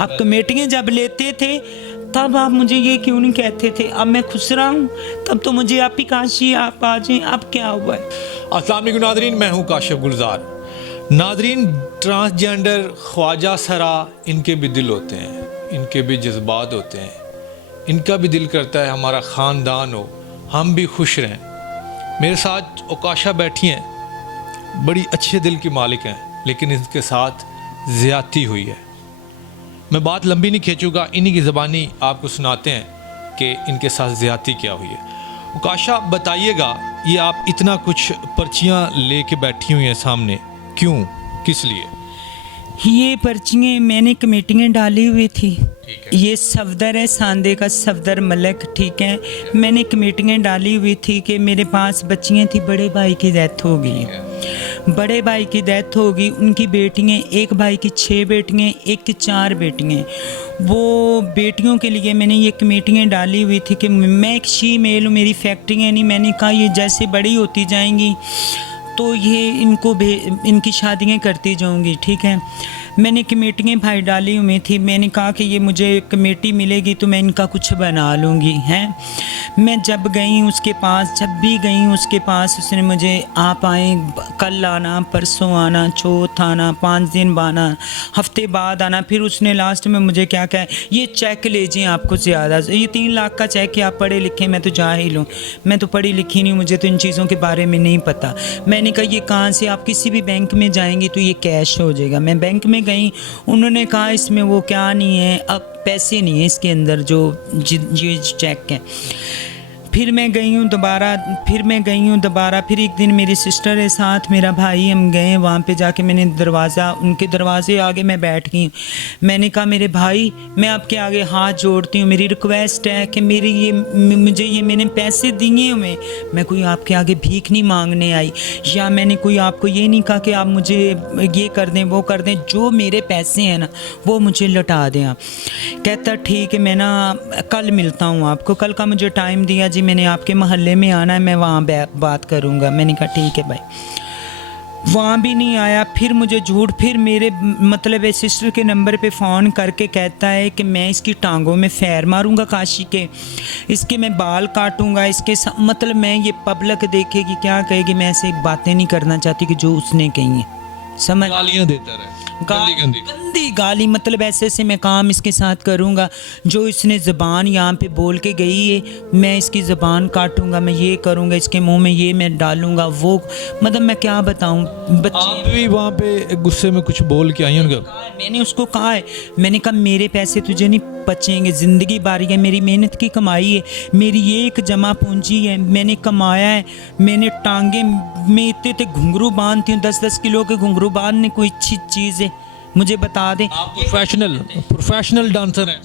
आप कमेटियाँ जब लेते थे तब आप मुझे ये क्यों नहीं कहते थे? अब मैं खुश रहा हूँ तब तो मुझे आप ही काशी आप आ जाएं। अब क्या हुआ है? अस्सलाम वालेकुम नादरीन, मैं हूँ काशिफ गुलजार। नादरीन, ट्रांसजेंडर ख्वाजा सरा, इनके भी दिल होते हैं, इनके भी जज्बात होते हैं, इनका भी दिल करता है हमारा ख़ानदान हो, हम भी खुश रहें। मेरे साथ ओकाशा बैठी हैं, बड़ी अच्छे दिल की मालिक हैं, लेकिन इनके साथ ज़्यादती हुई है। मैं बात लंबी नहीं खींचूंगा, इन्हीं की ज़बानी आपको सुनाते हैं कि इनके साथ ज़्यादती क्या हुई है। ओकाशा, बताइएगा, ये आप इतना कुछ पर्चियाँ लेके बैठी हुई हैं सामने, क्यों, किस लिए? ये पर्चियाँ मैंने कमेटियाँ डाली हुई थी। ये सफदर है, सांदे का सफदर मलक, ठीक है। मैंने कमेटियाँ डाली हुई थी कि मेरे पास बच्चियाँ थी, बड़े भाई की डेथ हो गई, बड़े भाई की डेथ हो गई, उनकी बेटियाँ, एक भाई की 6 बेटियाँ, एक की 4 बेटियाँ। वो बेटियों के लिए मैंने ये कमेटियाँ डाली हुई थी कि मैं एक शी-मेल हूँ, मेरी फैक्ट्रियाँ नहीं। मैंने कहा ये जैसे बड़ी होती जाएंगी तो ये इनकी शादियाँ करती जाऊँगी, ठीक है। मैंने कमेटियाँ भाई डाली हुई थी। मैंने कहा कि ये मुझे कमेटी मिलेगी तो मैं इनका कुछ बना लूँगी, हैं। मैं जब गई उसके पास, जब भी गई उसके पास, उसने मुझे आप आए, कल आना, परसों आना, चौथ आना, 5 दिन आना, हफ्ते बाद आना। फिर उसने लास्ट में मुझे क्या कहा, ये चेक ले जाएँ, आपको ज़्यादा, ये 3 लाख का चेक है, आप पढ़े लिखे, मैं तो जाहिल हूँ, मैं तो पढ़ी लिखी नहीं, मुझे तो इन चीज़ों के बारे में नहीं पता। मैंने कहा ये कहाँ से, आप किसी भी बैंक में जाएंगी तो ये कैश हो जाएगा। मैं बैंक में गई, उन्होंने कहा इसमें वो क्या नहीं है, अब पैसे नहीं है इसके अंदर, जो ये चेक है। फिर मैं गई हूँ दोबारा, फिर एक दिन मेरी सिस्टर है साथ, मेरा भाई, हम गए वहाँ पे। जाके मैंने उनके दरवाजे आगे मैं बैठ गई। मैंने कहा मेरे भाई, मैं आपके आगे हाथ जोड़ती हूँ, मेरी रिक्वेस्ट है कि मुझे ये मैंने पैसे दिए हुए, मैं कोई आपके आगे भीख नहीं मांगने आई, या मैंने कोई आपको ये नहीं कहा कि आप मुझे ये कर दें, वो कर दें, जो मेरे पैसे हैं ना वो मुझे लौटा दें आप। कहता ठीक है, मैं ना कल मिलता हूँ आपको, कल का मुझे टाइम दिया जी, मैंने आपके मोहल्ले में आना है, मैं वहाँ बात करूँगा। मैंने कहा ठीक है भाई। वहाँ भी नहीं आया। फिर मुझे झूठ, फिर मेरे मतलब सिस्टर के नंबर पे फ़ोन करके कहता है कि मैं इसकी टांगों में फैर मारूंगा काशी के, इसके मैं बाल काटूंगा, इसके मतलब मैं ये पब्लिक देखेगी क्या कहेगी। मैं ऐसे बातें नहीं करना चाहती कि जो उसने कही है, समझ, गालियाँ देता रहे, गंदी गाली, मतलब ऐसे ऐसे मैं काम इसके साथ करूँगा, जो इसने ज़बान यहाँ पे बोल के गई है, मैं इसकी ज़बान काटूँगा, मैं ये करूँगा, इसके मुंह में ये मैं डालूँगा, वो, मतलब मैं क्या बताऊँ। आप भी वहाँ पे गुस्से में कुछ बोल के आई हैं उनका? मैंने उसको कहा है, मैंने कहा मेरे पैसे तुझे नहीं बचेंगे, ज़िंदगी बारी है, मेरी मेहनत की कमाई है, मेरी ये एक जमा पूंजी है, मैंने कमाया है, मैंने टांगे में इतने घुंघरू बांधती हूँ, 10-10 किलो के घुंघरू बांधने कोई अच्छी चीज़ है, मुझे बता दें। आप प्रोफेशनल डांसर हैं?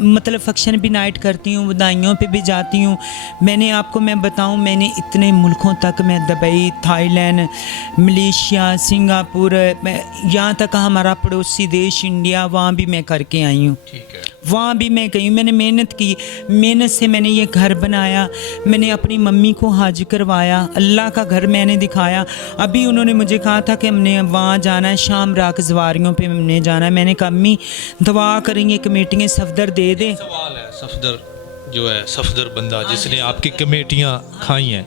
मतलब फंक्शन भी नाइट करती हूँ, बधाइयों पे भी जाती हूँ। मैंने आपको मैं बताऊँ, मैंने इतने मुल्कों तक, मैं दुबई, थाईलैंड, मलेशिया, सिंगापुर, यहाँ तक हमारा पड़ोसी देश इंडिया, वहाँ भी मैं करके आई हूँ। ठीक है। वहाँ भी मैं गई, मैंने मेहनत की, मेहनत से मैंने ये घर बनाया, मैंने अपनी मम्मी को हाज करवाया, अल्लाह का घर मैंने दिखाया। अभी उन्होंने मुझे कहा था कि हमने वहाँ जाना है, शाम रात जवारियों पे हमने जाना है। मैंने कहा अम्मी दुआ करेंगे, कमेटियाँ सफदर दे दें। सवाल है, सफदर जो है, सफदर बंदा जिसने आपकी कमेटियाँ खाई हैं,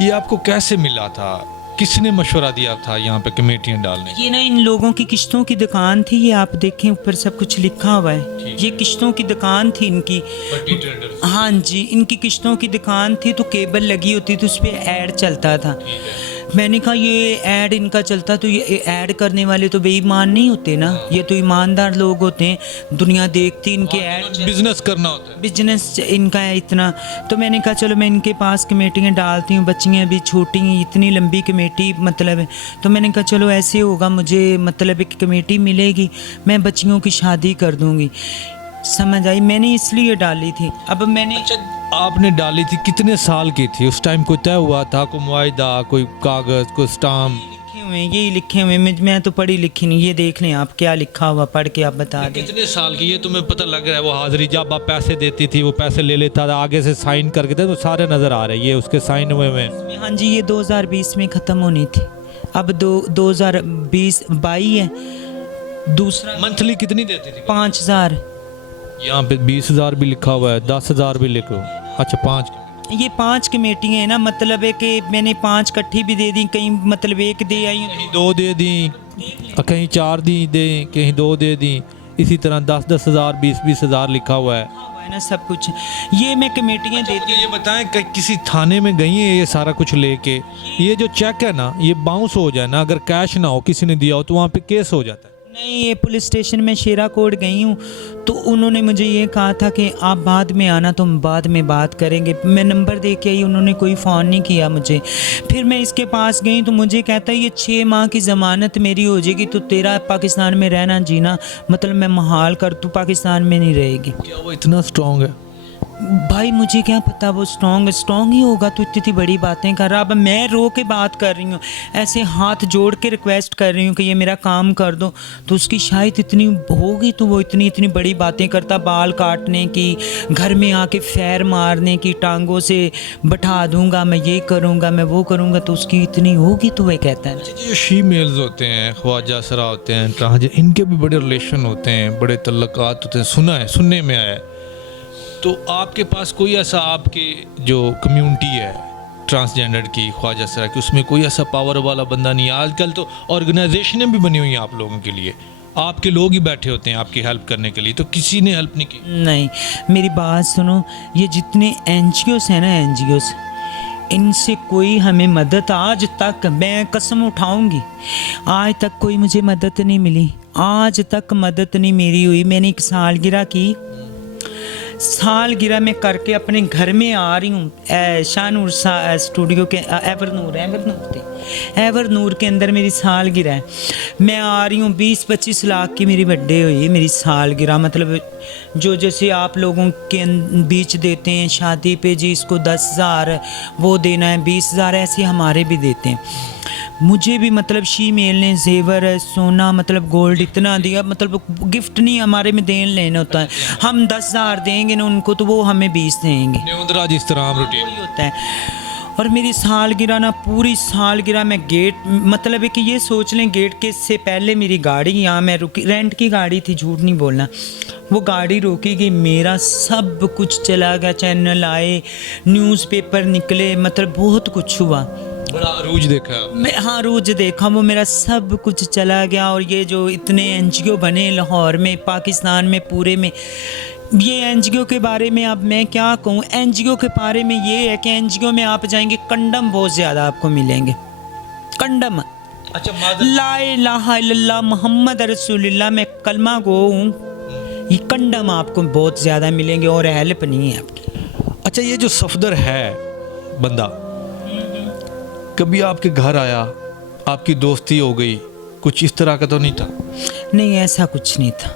ये आपको कैसे मिला था, किसने मशवरा दिया था यहाँ पे कमेटियाँ डालने? ये ना इन लोगों की किश्तों की दुकान थी, ये आप देखें ऊपर सब कुछ लिखा हुआ है, ये किश्तों की दुकान थी इनकी। हाँ जी, इनकी किश्तों की दुकान थी, तो केबल लगी होती थी, उस पर ऐड चलता था। मैंने कहा ये ऐड इनका चलता, तो ये ऐड करने वाले तो बेईमान नहीं होते ना, ये तो ईमानदार लोग होते हैं, दुनिया देखती इनके ऐड, बिजनेस करना होता है, बिजनेस इनका है इतना। तो मैंने कहा चलो मैं इनके पास कमेटियाँ डालती हूँ, बच्चियाँ अभी छोटी हैं, इतनी लंबी कमेटी मतलब है। तो मैंने कहा चलो ऐसे होगा, मुझे मतलब एक कमेटी मिलेगी, मैं बच्चियों की शादी कर दूँगी, समझ आई, मैंने इसलिए डाली थी। अब मैंने, अच्छा, आपने डाली थी, कितने साल की थी उस टाइम? कोई तय हुआ था, कोई मुआयदा, कोई कागज, कोई स्टाम्प? लिखे हुए यही लिखे हुए, मैं तो पढ़ी लिखी नहीं, ये देख लें आप क्या लिखा हुआ, पढ़ के आप बता दें। कितने साल की? ये तुम्हें पता लग रहा है, वो हाजिरी जब आप पैसे देती थी, वो पैसे ले लेता था, आगे से साइन करके थे, तो सारे नज़र आ रहे हैं ये उसके साइन हुए में। हाँ जी, ये 2020 में ख़त्म होनी थी, अब 2022 है, दूसरा मंथली कितनी देती थी? 5,000। यहाँ पे 20,000 भी लिखा हुआ है, 10,000 भी लिखो। अच्छा 5। ये 5 कमेटियाँ हैं ना, मतलब है कि मैंने 5 इकट्ठी भी दे दी, कहीं मतलब 1 दे आई हूँ। कहीं 2 दे दी, कहीं 4 दी दे, कहीं 2 दे दी, इसी तरह 10,000 20,000 लिखा हुआ है। है ना सब कुछ, ये मैं कमेटियाँ देती मुझे ये बताएं कि किसी थाने में गई है ये सारा कुछ लेके, ये जो चेक है ना ये बाउंस हो जाए ना, अगर कैश ना हो किसी ने दिया हो तो वहाँ पे केस हो जाता है। नहीं, ये पुलिस स्टेशन में शेरा कोट गई हूँ तो उन्होंने मुझे ये कहा था कि आप बाद में आना तो हम बाद में बात करेंगे। मैं नंबर दे के आई, उन्होंने कोई फ़ोन नहीं किया मुझे। फिर मैं इसके पास गई तो मुझे कहता है ये 6 माह की ज़मानत मेरी हो जाएगी तो तेरा पाकिस्तान में रहना जीना मतलब मैं महाल कर, तू पाकिस्तान में नहीं रहेगी। क्या वो इतना स्ट्रॉन्ग है? भाई मुझे क्या पता, वो स्ट्रॉन्ग ही होगा तो इतनी बड़ी बातें कर रहा। अब मैं रो के बात कर रही हूँ, ऐसे हाथ जोड़ के रिक्वेस्ट कर रही हूँ कि ये मेरा काम कर दो, तो उसकी शायद इतनी होगी तो वो इतनी बड़ी बातें करता, बाल काटने की, घर में आके फैर मारने की, टांगों से बैठा दूंगा, मैं ये करूँगा, मैं वो करूँगा, तो उसकी इतनी होगी तो वह कहता है। जो शीमेल्स होते हैं, ख्वाजा सरा होते हैं, ट्रांसजेंडर, इनके भी बड़े रिलेशन होते हैं, बड़े तल्लकात होते हैं, सुनने में आया है। तो आपके पास कोई ऐसा, आपके जो कम्युनिटी है ट्रांसजेंडर की, ख्वाजा सरा की, उसमें कोई ऐसा पावर वाला बंदा नहीं है? आजकल तो ऑर्गेनाइजेशनें भी बनी हुई हैं आप लोगों के लिए, आपके लोग ही बैठे होते हैं आपकी हेल्प करने के लिए, तो किसी ने हेल्प नहीं की? नहीं, मेरी बात सुनो, ये जितने NGOs हैं ना, NGOs, इनसे कोई हमें मदद आज तक, मैं कसम उठाऊंगी, आज तक कोई मुझे मदद नहीं मिली, आज तक मदद नहीं मेरी हुई। मैंने एक सालगिरह में करके अपने घर में आ रही हूँ, शाहनूर स्टूडियो के एवरनूर के अंदर मेरी सालगिरह है। मैं आ रही हूँ, 20-25 लाख की मेरी बर्थडे हुई है, मेरी सालगिरह, मतलब जो जैसे आप लोगों के बीच देते हैं शादी पे जी इसको 10,000 वो देना है, 20,000 ऐसे हमारे भी देते हैं। मुझे भी मतलब शीमेल ने जेवर सोना मतलब गोल्ड इतना दिया, मतलब गिफ्ट नहीं हमारे में देन लेना होता है, हम 10,000 देंगे ना उनको तो वो हमें 20 देंगे, जिस तरह रूटीन वही होता है। और मेरी सालगिरह ना, पूरी सालगिरह में गेट, मतलब है कि ये सोच लें गेट के से पहले मेरी गाड़ी यहाँ मैं रुकी, रेंट की गाड़ी थी, झूठ नहीं बोलना, वो गाड़ी रोकी गई, मेरा सब कुछ चला गया, चैनल आए, न्यूज़पेपर निकले, मतलब बहुत कुछ हुआ, बड़ा अरूज देखा मैं, हाँ रोज देखा, वो मेरा सब कुछ चला गया। और ये जो इतने NGO बने लाहौर में, पाकिस्तान में, पूरे में, ये NGO के बारे में अब मैं क्या कहूँ, NGO के बारे में ये है कि NGO में आप जाएंगे कंडम बहुत ज़्यादा आपको मिलेंगे, कंडम। अच्छा, ला इलाहा इल्लल्लाह मुहम्मद रसूलुल्लाह, मैं कलमा गो हूँ, ये कंडम आपको बहुत ज़्यादा मिलेंगे और हेल्प नहीं है आपकी। अच्छा, ये जो सफदर है बंदा कभी आपके घर आया, आपकी दोस्ती हो गई, कुछ इस तरह का तो नहीं था? नहीं, ऐसा कुछ नहीं था,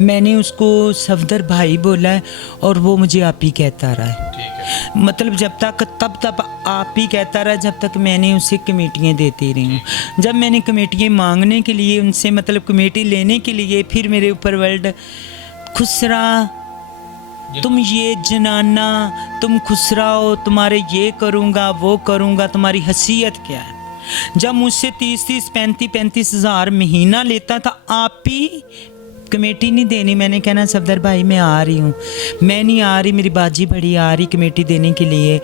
मैंने उसको सफदर भाई बोला है और वो मुझे आप ही कहता रहा है। ठीक है। मतलब जब तक तब आप ही कहता रहा, जब तक मैंने उसे कमेटियाँ देती रही हूँ। जब मैंने कमेटियाँ मांगने के लिए उनसे, मतलब कमेटी लेने के लिए, फिर मेरे ऊपर वर्ल्ड खुसरा, तुम ये जनाना, तुम खुसरा हो, तुम्हारे ये करूँगा वो करूँगा, तुम्हारी हैसियत क्या है। जब मुझसे 30-30 35-35 हज़ार महीना लेता था, आप ही कमेटी नहीं देनी, मैंने कहना सफदर भाई मैं आ रही हूँ, मैं नहीं आ रही, मेरी बाजी बड़ी आ रही कमेटी देने के लिए,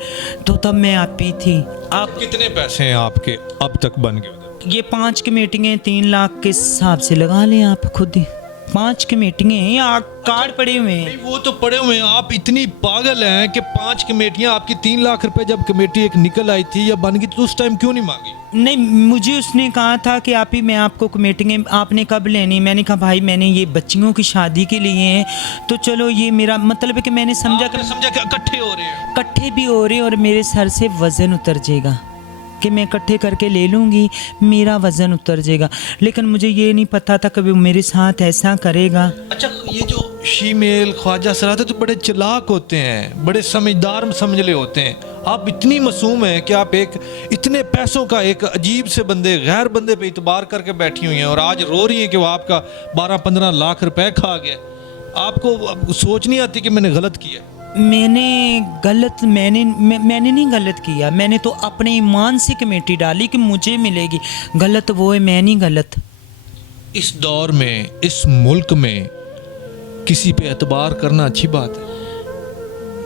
तो तब मैं आप ही थी। आप कितने पैसे हैं आपके अब तक बन गए? ये 5 कमेटियाँ 3 लाख के हिसाब से लगा लें आप खुद ही, 5 कमेटियाँ हैं, यहाँ कार्ड पड़े हुए हैं। वो तो पड़े हुए हैं, आप इतनी पागल हैं कि 5 कमेटियाँ, आपकी 3 लाख रुपए जब कमेटी एक निकल आई थी या बन गई तो उस टाइम क्यों नहीं मांगी? नहीं, मुझे उसने कहा था कि आप ही, मैं आपको कमेटियाँ आपने कब लेनी, मैंने कहा भाई मैंने ये बच्चियों की शादी के लिए हैं, तो चलो ये मेरा मतलब है कि मैंने समझा कि इकट्ठे हो रहे हैं, इकट्ठे भी हो रहे हैं और मेरे सर से वज़न उतर जाएगा कि मैं इकट्ठे करके ले लूँगी, मेरा वज़न उतर जाएगा, लेकिन मुझे ये नहीं पता था कभी मेरे साथ ऐसा करेगा। अच्छा, ये जो शीमेल ख्वाजा सरात तो बड़े चालाक होते हैं, बड़े समझदार समझले होते हैं, आप इतनी मासूम हैं कि आप एक इतने पैसों का एक अजीब से बंदे, गैर बंदे पे इतबार करके बैठी हुई हैं और आज रो रही हैं कि वो आपका 12-15 लाख रुपए खा गया। आपको सोच नहीं आती कि मैंने गलत किया? मैंने नहीं गलत किया, मैंने तो अपने ईमान से कमेटी डाली कि मुझे मिलेगी, गलत वो है, मैं नहीं गलत। इस दौर में, इस मुल्क में किसी पे एतबार करना अच्छी बात है?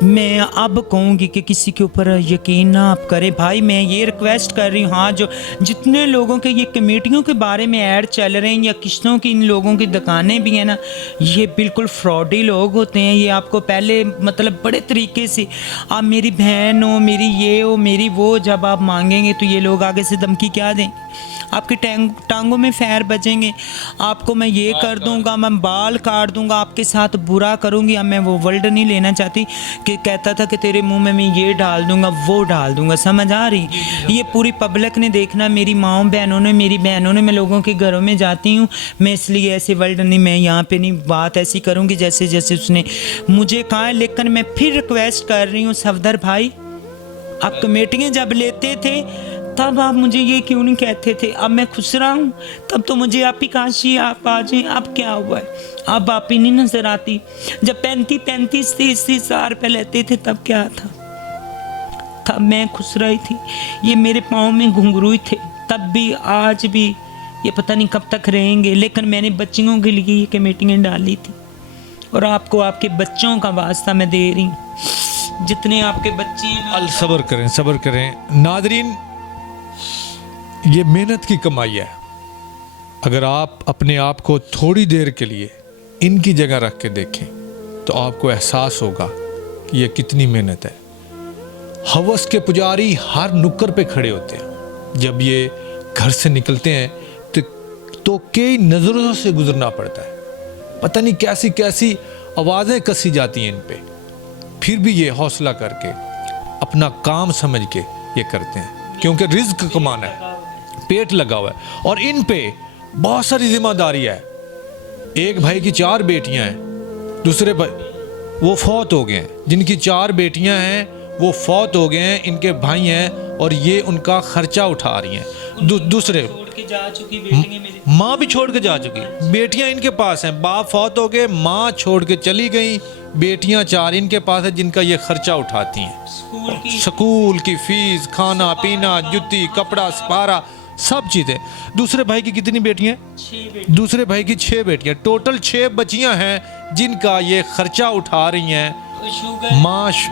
मैं अब कहूँगी कि किसी के ऊपर यकीन ना आप करें भाई। मैं ये रिक्वेस्ट कर रही हूँ, हाँ, जो जितने लोगों के ये कमेटियों के बारे में ऐड चल रहे हैं या किस्तों की इन लोगों की दुकानें भी हैं ना, ये बिल्कुल फ्रॉडी लोग होते हैं। ये आपको पहले मतलब बड़े तरीके से आप मेरी बहन हो, मेरी ये हो, मेरी वो, जब आप मांगेंगे तो ये लोग आगे से धमकी क्या दें, आपकी टांगों में फैर बजेंगे, आपको मैं ये कर दूंगा, मैं बाल काट दूंगा, आपके साथ बुरा करूंगी। अब मैं वो वर्ल्ड नहीं लेना चाहती कि कहता था कि तेरे मुंह में मैं ये डाल दूंगा, वो डाल दूंगा, समझ आ रही? ये पूरी पब्लिक ने देखना, मेरी माँओं बहनों ने, मेरी बहनों ने, मैं लोगों के घरों में जाती हूँ, मैं इसलिए ऐसे वर्ल्ड नहीं, मैं यहाँ पे नहीं बात ऐसी करूँगी जैसे जैसे उसने मुझे कहा है। लेकिन मैं फिर रिक्वेस्ट कर रही हूँ सफदर भाई, आप कमेटियाँ जब लेते थे तब आप मुझे ये क्यों नहीं कहते थे? अब मैं खुश रहा हूँ तब तो मुझे आप ही काशी आप आ जाएं। अब क्या हुआ है? अब आप ही नहीं नजर आती। जब 35-35 30 हज़ार रुपये लेते थे तब क्या था? तब मैं खुश रही थी, ये मेरे पाँव में घुंघरू थे तब भी, आज भी, ये पता नहीं कब तक रहेंगे। लेकिन मैंने बच्चियों के लिए ये कमेटियाँ डाली थी और आपको आपके बच्चों का वास्ता मैं दे रही हूँ, जितने आपके बच्चे हैं। अल सब्र करें, सब्र करें नादरीन, ये मेहनत की कमाई है। अगर आप अपने आप को थोड़ी देर के लिए इनकी जगह रख के देखें तो आपको एहसास होगा कि ये कितनी मेहनत है। हवस के पुजारी हर नुक्कड़ पे खड़े होते हैं। जब ये घर से निकलते हैं तो कई नज़रों से गुजरना पड़ता है, पता नहीं कैसी कैसी आवाज़ें कसी जाती हैं इन पे, फिर भी ये हौसला करके अपना काम समझ के ये करते हैं, क्योंकि रिज्क कमाना है, पेट लगा हुआ है। और इन पे बहुत सारी जिम्मेदारी है। एक भाई की 4 बेटियां हैं, दूसरे भाई वो फौत हो गए हैं, जिनकी 4 बेटियां हैं वो फौत हो गए हैं, इनके भाई हैं और ये उनका खर्चा उठा रही हैं। दूसरे छोड़ के जा चुकी बेटियां मेरी, माँ भी छोड़ के जा चुकी, बेटियां इनके पास हैं, बाप फौत हो गए, माँ छोड़ के चली गई, बेटियां 4 इनके पास है जिनका ये खर्चा उठाती हैं। स्कूल की फीस, खाना पीना, जुत्ती, कपड़ा, सपारा, सब चीज़ें। दूसरे भाई की कितनी बेटियां? 6 बेटियां। दूसरे भाई की 6 बेटियां, टोटल 6 बच्चियां हैं जिनका ये खर्चा उठा रही हैं।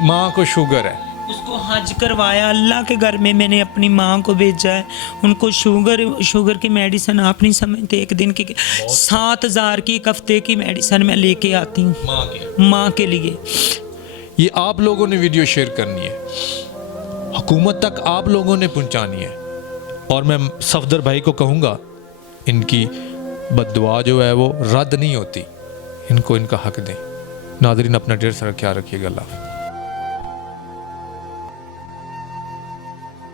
माँ को शुगर है, उसको हज करवाया, अल्लाह के घर में मैंने अपनी माँ को भेजा है, उनको शुगर की मेडिसिन आप नहीं समझते, एक दिन की 7,000 की, एक हफ्ते की मेडिसिन मैं लेके आती हूँ माँ के लिए। ये आप लोगों ने वीडियो शेयर करनी है, हुकूमत तक आप लोगों ने पहुँचानी है। और मैं सफदर भाई को कहूँगा, इनकी बद्दुआ जो है वो रद्द नहीं होती, इनको इनका हक दें। नाज़रीन, अपना ढेर सारा ख्याल रखिएगा। अल्लाह।